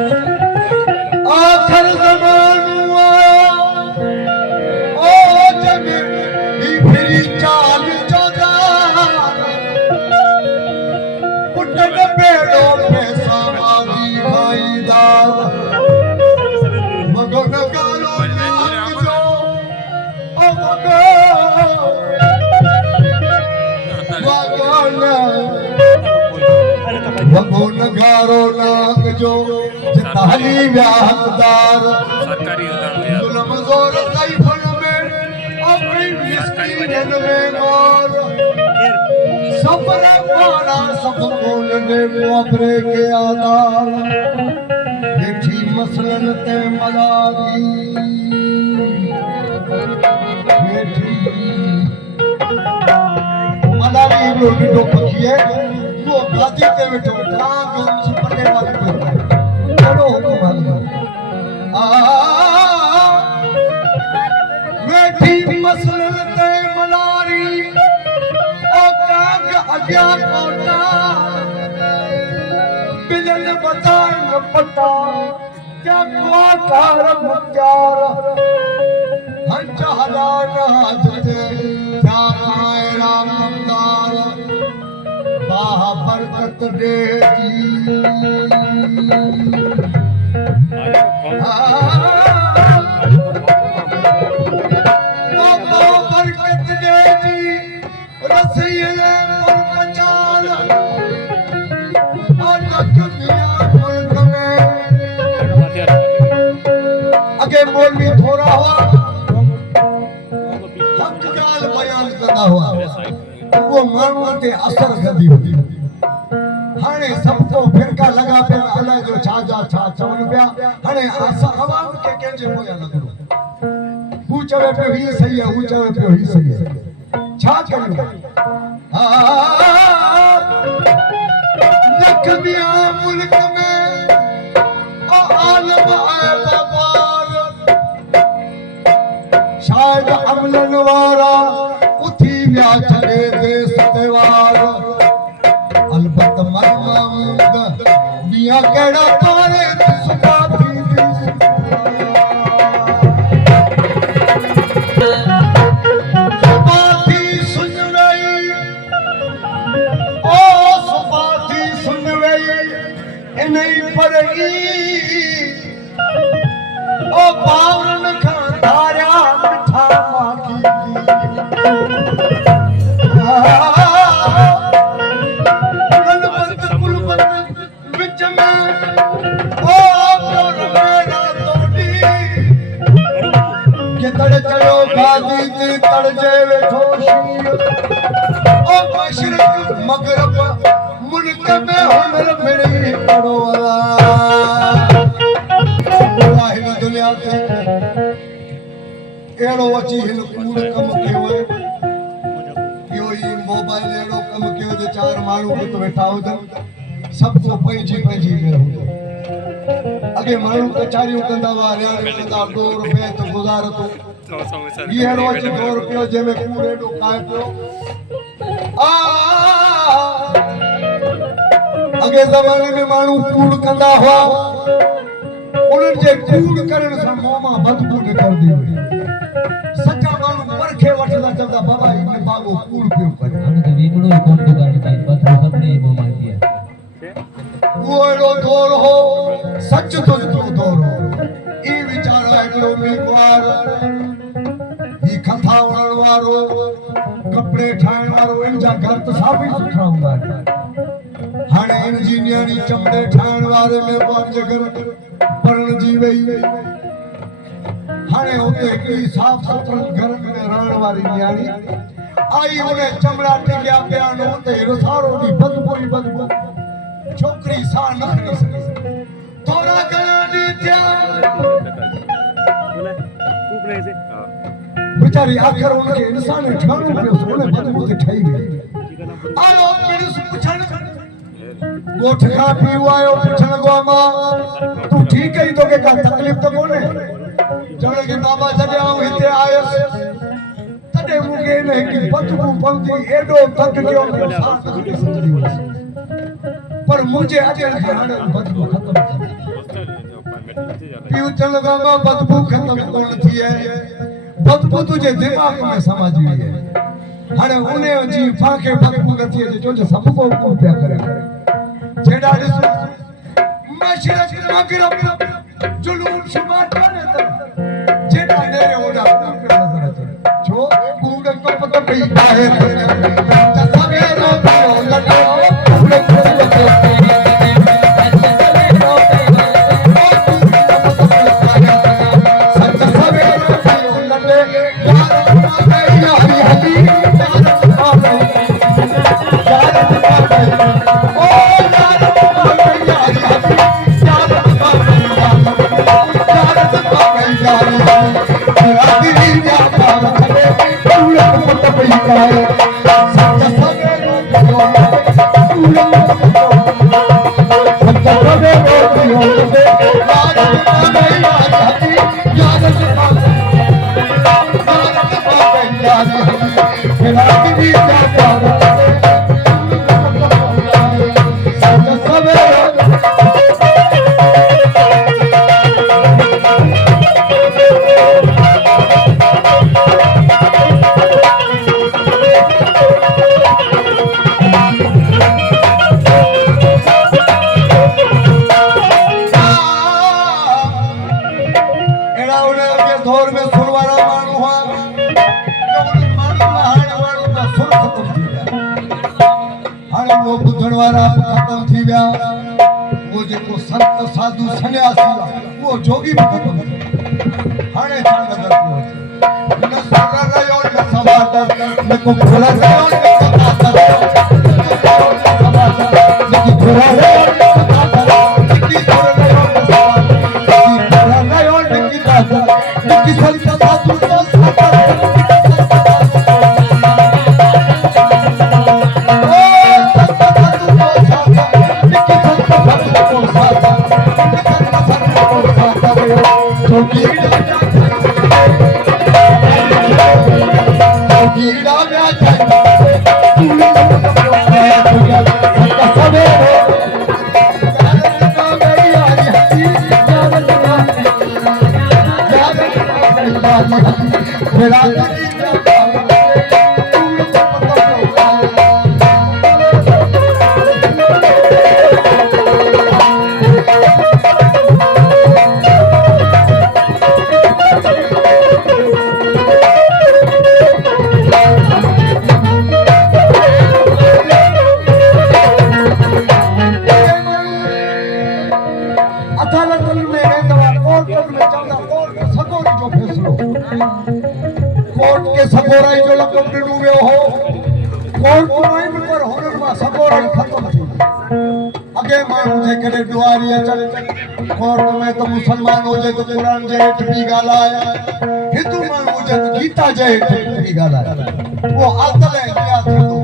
आखिर ज़मानो आया ओ जग ही फिरी चाल चौदा पुटन बेड़ो पे सामादी भाईदार मगो नगारो नाम जो ओ मगो मगो नगारो नाम जो जिताली व्याहदार जुल्म जोर ज़ैफ़न में अपनी मिस्कीनन में मार सब्र वाला सब बोलने मुआवरे के आधार बेठी मसलन ते मलारी बेठी मलारी लोग पखी है वो गादी पे बैठो टांग उनसे पड़ने वाली पे चलो हुकुम बेठी मसलन ते मलारी ओ काग अग्या कोटा बिलन बतान पता क्या कोटार मुक्यार हंच हलाना जते क्या कायरा ममदार बाह बरकत दे जी बरकत दे जी रसीले पर पचाल और दुनिया मुल्क में अगे मौलवी थोड़ा हुआ हक गाल बयान करता हुआ वो मानू ते असर कंदी हुई हाणे सबको फिरका लगा पे अल्लाह जो छा चवण पिया हाणे असां अवाम के कंहिंजे पोयां लॻणो हू चवे पियो ही सही है हू चवे पियो ही सही है छा कयूं लख मिया मुल्क में ओ आलम आए बाबार शायद अमलन वारा उथी विया छॾे देस त्योहार अलबत महमूद मिया कहिड़ा तारे सुबा थींदी सुबा थी सुन वई ओ सुबा थी सुन वई इन्ही पर ई ओ बावरन खां धारिया मिठा माखी तड़जे वेठो शीर ओ मशरक मगरब मुल्क में हुनर मिली पड़ो वाला हिन दुनिया ते एड़ो अची हिन कूड़ कम कयो है यो ई मोबाइल एड़ो कम कयो जे चार माण्हू हित वेठा हुजन सबको पंहिंजी पंहिंजी में हूंदो अगे माण्हू कचारियूं कंदा हुआ रियाणियूं कंदा 2 रुपए तो गुज़ारतो ये रोज 2 रुपयो जंहिंमें कूड़ एॾो खाए पियो अॻे ज़माने में माण्हू कूड़ कंदा हुआ उन्हनि जे कूड़ करण सां मुंहं मां बदबू निकिरंदी हुई सचा माण्हू परखे वठंदा चवंदा बाबा हिन बाबो कूड़ पियो करे हाणे त वीमड़ो ई कोन थो करे भाई बदबू सभिनी जे मुंहं मां ईंदी आहे वो एड़ो दौर हो सच तो दौर हो ई वीचारो हिकिड़ो उम्मीदवार ही कथा उड़ण वारो कपड़े ठाहिण वारो इन जा घर त साफ़ ई सुठा हूंदा आहिनि हाणे इंजीनियरी चमड़े ठाहिण वारे में ॿार जगर पढ़णजी वई हाणे हुते हिकिड़ी साफ़ सुथरनि घरनि में रहण वारी न्याणी आई उन चमड़ा टिंगिया पिया न हुते रसारो ॾी बदबू ई बदबू छोकरी सां न खणी सघी थोरा घणा ॾींहं थिया बेचारी आखिर उनखे इंसान ठहणो पियो उन बदबू ते ठही वई आयो पिड़िस पुछण ॻोठ खां पीउ आयो पुछण गो मां तूं ठीकु आहीं तोखे का तकलीफ़ त कोन्हे चवण के बाबा जॾहिं आऊं हिते आयुसि तॾहिं मूंखे हिन हिकु बदबू पवंदी एॾो थक ॾियो पर मुंहिंजे अचण खां हाणे बदबू ख़तमु थी पीऊ चल लगा बदबू खत्म कोन थी है बदबू तुझे दिमाग में समझ हुई है हाणे उने जी फाके बदबू नथी है जो सब को प्या करे जेड़ा मशरक मगरब जुलूम शुमार करे त जेड़ा नेरे ओडा नजर अचे छो कूड़ को पतो पई काहे सवेरो लटो पूरे खत्म थी गया वो जो संत साधु सन्यासी वो जोगी भी खत्म थी हाणे छा नजर न सरा रयो न सवाटर न को खुला रयो न सवाटर न की खुला रयो न सवाटर न की खुला रयो न सवाटर न की दाता न की संत साधु कोर्ट के सपोराई जो लकम ॾिनो वियो हो कोर्ट आइन पर हुननि मां सपोराई ख़त्म थी अॻे माण्हू जेकॾहिं ॾुआरी अचनि कोर्ट में त मुस्लमान हुजे त क़ुर जे हेठि बि ॻाल्हाए हिंदू माण्हू हुजे त गीता जे हेठि बि ॻाल्हाए उहो अदल ऐं न्याय थींदो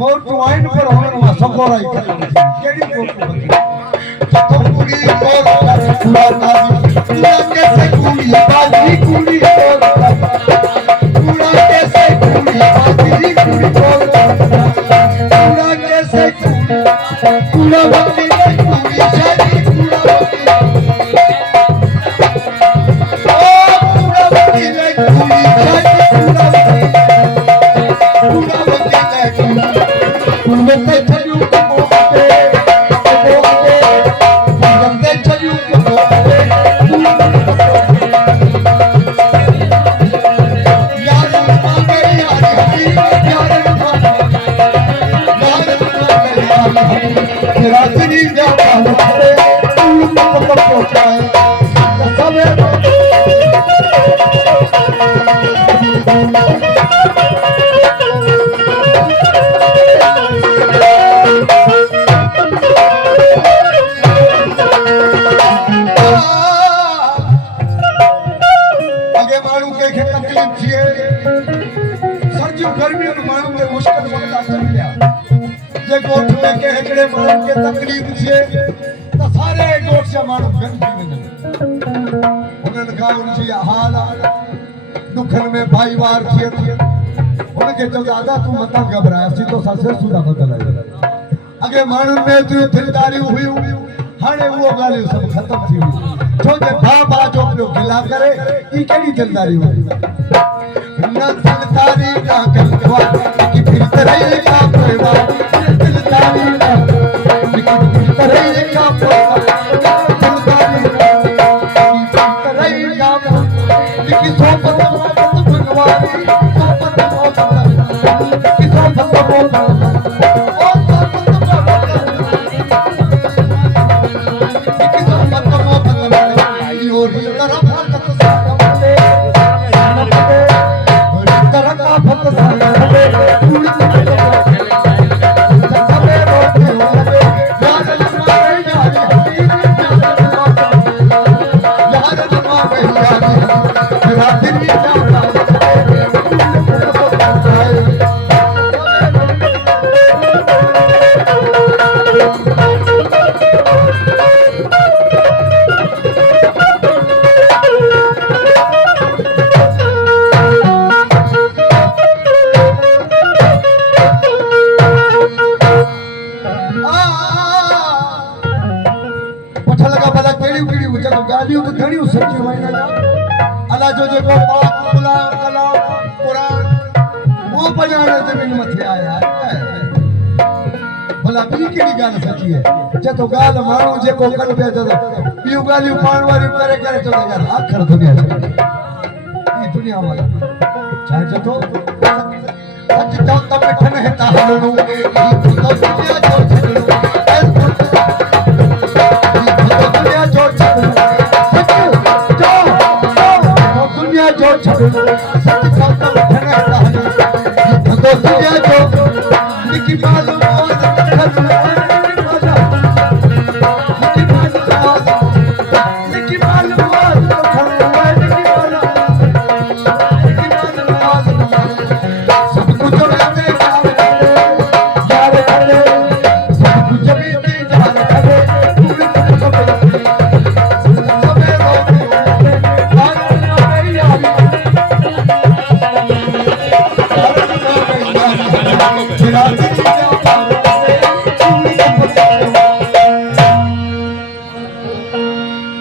कोर्ट आइन पर हुननि मां सपोराई ख़त्म थी कहिड़ी कोर्ट पूरी कोर्ट पूरा काजी पूरा कैसे पूरी बाजी पूरी कोर्ट पूरा कैसे पूरी बाजी पूरी कोर्ट पूरा कैसे पूरा बाजी पूरी शादी पूरा बाजी ओ पूरा बाजी पूरी शादी पूरा बाजी पूरा चलू तकलीफ थे तो सारे गोट से मानू गंजी में उन्हनि का उनजी हाल दुखन में भाईवार थे उनके जो दादा तू मत घबराया सीधो सा सिर सुधा बदल आगे मानू में तू दिलदारी हुई हाणे वो गालियूं सब खत्म थी वई छो जे बाबा जो पियो गिला करे ई केड़ी दिलदारी हुई न दिलदारी ना कंवा की फिर तरह का पेवा दिलदारी ना की फिर तरह का पेवा दिलदारी ना की फिर तरह का की सोबत भगवानी सोबत की सोबत गालियों तो घणियूं सच्चियूं आहिनि अलाह जो जेको पाक कलाम कलाम कुरान वो बजाणे ज़मीन मथे आया भला ॿी कहिड़ी ॻाल्हि सची आहे जे तो ॻाल्हि माण्हू जेको कनि पिया चवंदा ॿियूं ॻाल्हियूं पाण वारियूं करे करे चवंदा यार आख़िर दुनिया ई दुनिया वाला छा चवंदो सच चओ त मिठन हितां हलणो ई तो दुनिया जो छॾणो दुनिया जो छॾणो जो छड़ो सच सच ठने रहनी तो दुनिया जो निकी मालूम सब कुछ Gracias.